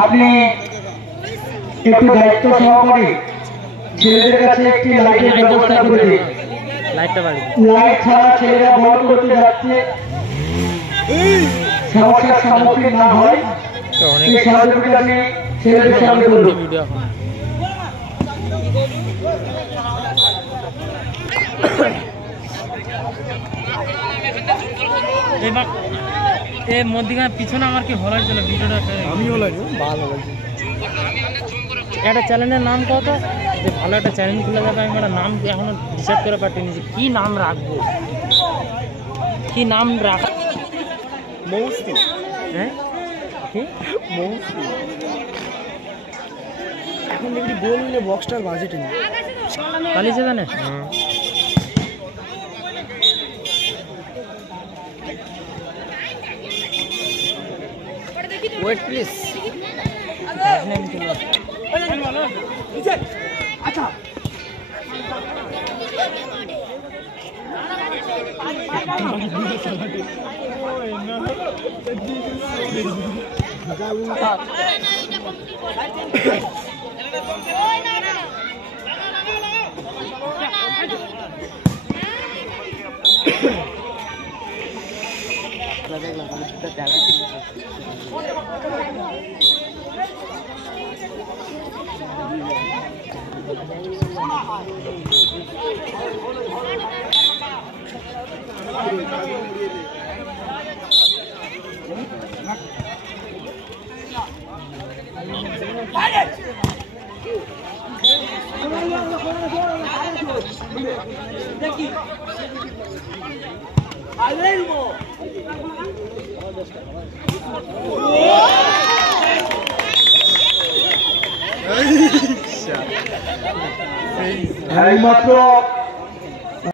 আপনি একটু দায়িত্ব সহকারে ছেলেদের কাছে একটি লাইটের ব্যবস্থা করে দিন। লাইট ছাড়া ছেলেরা বল করতে যাচ্ছে, সমস্যার সম্মুখীন না হয় এই সহযোগিতা আপনি ছেলেদের সামনে করুন। এর মধ্যিখানে পিছনে আমার কি হল হয়েছিল ভিডিওটা? আমি হলাই ভালো লাগছে। একটা চ্যানেলের নাম কত যে ভালো একটা চ্যানেল খুলে যাবে? আমি একটা নাম এখনো ডিসাইড করে পাঠিয়ে যে কী নাম রাখবো, কী নাম রাখ। মৌসি। হ্যাঁ কি মৌসি এখন দেখি বললে বক্সটার বাজেটে নেই পালিয়েছে জানে। Wait please. আচ্ছা এইমাত্র